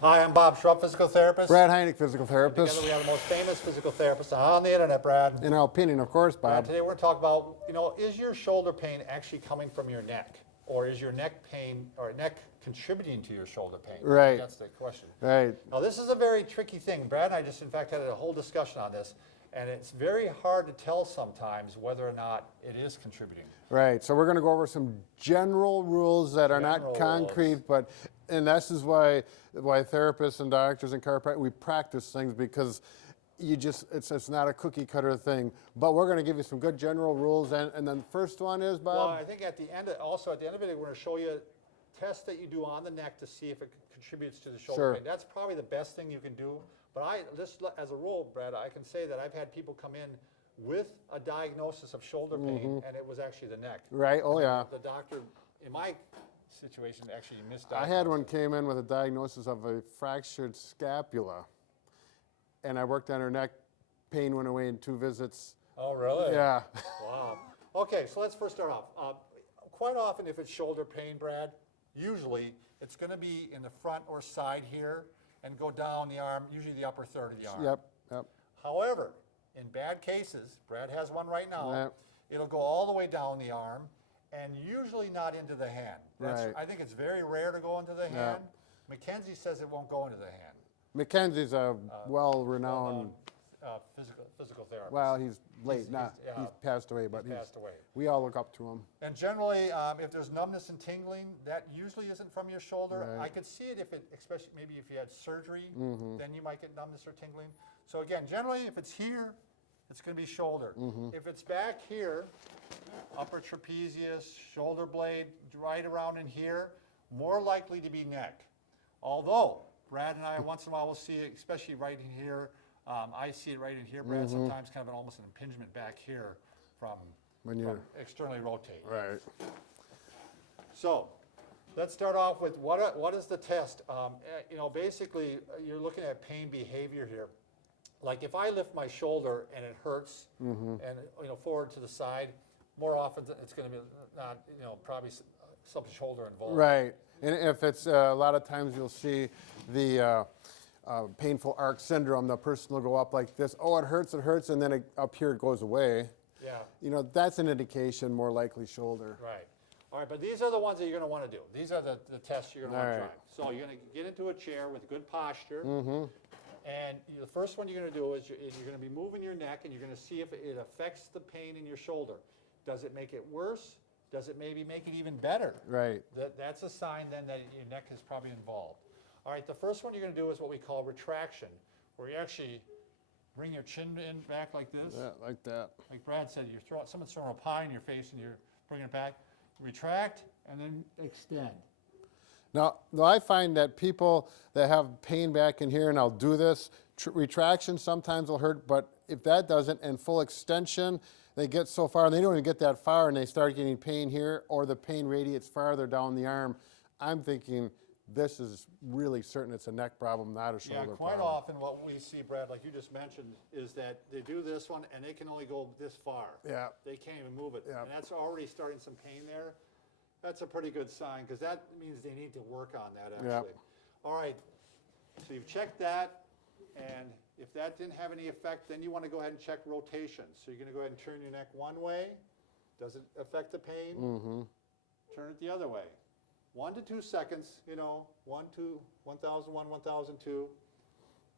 Hi, I'm Bob Schrupp, physical therapist. Brad Heineck, physical therapist. Together we are the most famous physical therapists on the internet, Brad. In our opinion, of course, Bob. Today we're going to talk about, is your shoulder pain actually coming from your neck? Or is your neck pain or neck contributing to your shoulder pain? Right. That's the question. Right. Now this is a very tricky thing. Brad and I just in fact had a whole discussion on this. And it's very hard to tell sometimes whether or not it is contributing. Right. So we're going to go over some general rules that are not concrete, and this is why therapists and doctors and chiropractors, we practice things because it's not a cookie cutter thing. But we're going to give you some good general rules, and then the first one is, Bob? Well, I think at the end of it, we're going to show you tests that you do on the neck to see if it contributes to the shoulder pain. That's probably the best thing you can do. But just as a rule, Brad, I can say that I've had people come in with a diagnosis of shoulder pain, and it was actually the neck. Right, oh yeah. The doctor, in my situation, actually misdiagnosed. I had one came in with a diagnosis of a fractured scapula, and I worked on her neck. Pain went away in 2 visits. Oh, really? Yeah. Wow. Okay, so let's first start off. Quite often, if it's shoulder pain, Brad, usually it's going to be in the front or side here, and go down the arm, usually the upper third of the arm. Yep. However, in bad cases, Brad has one right now, it'll go all the way down the arm and usually not into the hand. I think it's very rare to go into the hand. Mackenzie says it won't go into the hand. Mackenzie's a well-renowned physical therapist. Well, he's late. He's passed away, but we all look up to him. And generally, if there's numbness and tingling, that usually isn't from your shoulder. I could see it especially maybe if you had surgery, then you might get numbness or tingling. So again, generally, if it's here, it's going to be shoulder. If it's back here, upper trapezius, shoulder blade, right around in here, more likely to be neck. Although, Brad and I, once in a while, will see it, especially right in here. I see it right in here, Brad, sometimes kind of almost an impingement back here from externally rotating. Right. So let's start off with what is the test? Basically, you're looking at pain behavior here. Like if I lift my shoulder and it hurts, and forward to the side, more often it's going to be not, probably some shoulder involved. Right. And if it's a lot of times you'll see the painful arc syndrome. The person will go up like this. Oh, it hurts, and then up here it goes away. Yeah. That's an indication, more likely shoulder. Right. All right, but these are the ones that you're going to want to do. These are the tests you're going to want to try. So you're going to get into a chair with good posture. And the first one you're going to do is you're going to be moving your neck, and you're going to see if it affects the pain in your shoulder. Does it make it worse? Does it maybe make it even better? Right. That's a sign then that your neck is probably involved. All right, the first one you're going to do is what we call retraction, where you actually bring your chin in back like this. Yeah, like that. Like Brad said, someone's throwing a pie in your face and you're bringing it back. Retract and then extend. Now, I find that people that have pain back in here, and I'll do this, retraction sometimes will hurt, but if that doesn't, and full extension, they get so far, and they don't even get that far, and they start getting pain here, or the pain radiates farther down the arm. I'm thinking this is really certain it's a neck problem, not a shoulder problem. Yeah, quite often what we see, Brad, like you just mentioned, is that they do this one, and they can only go this far. Yeah. They can't even move it. Yeah. And that's already starting some pain there. That's a pretty good sign, because that means they need to work on that, actually. Yeah. All right, so you've checked that, and if that didn't have any effect, then you want to go ahead and check rotation. So you're going to go ahead and turn your neck one way. Does it affect the pain? Turn it the other way. 1 to 2 seconds, 1, 2, 1001, 1002,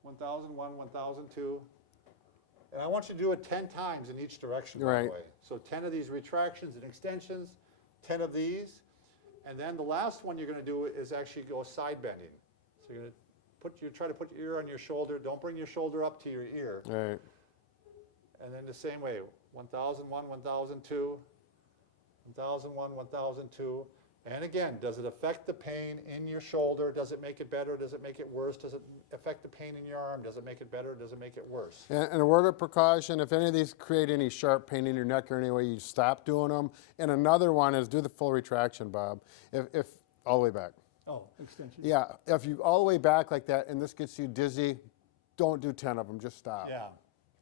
1001, 1002. And I want you to do it 10 times in each direction, by the way. So 10 of these retractions and extensions, 10 of these. And then the last one you're going to do is actually go side bending. So you're going to try to put your ear on your shoulder. Don't bring your shoulder up to your ear. Right. And then the same way, 1001, 1002, 1001, 1002. And again, does it affect the pain in your shoulder? Does it make it better? Does it make it worse? Does it affect the pain in your arm? Does it make it better? Does it make it worse? And a word of precaution, if any of these create any sharp pain in your neck or any way, you stop doing them. And another one is do the full retraction, Bob, if all the way back. Oh, extension. Yeah, if you all the way back like that and this gets you dizzy, don't do 10 of them, just stop. Yeah,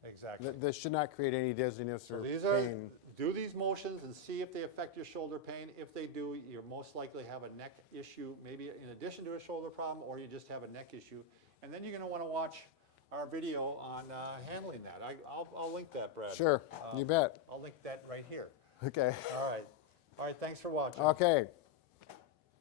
Exactly. This should not create any dizziness So or these are, pain. do these motions and see if they affect your shoulder pain. If they do, you're most likely have a neck issue, maybe in addition to a shoulder problem, or you just have a neck issue. And then you're going to want to watch our video on handling that. I'll link that, Brad. Sure, you bet. I'll link that right here. Okay. All right. All right, thanks for watching. Okay.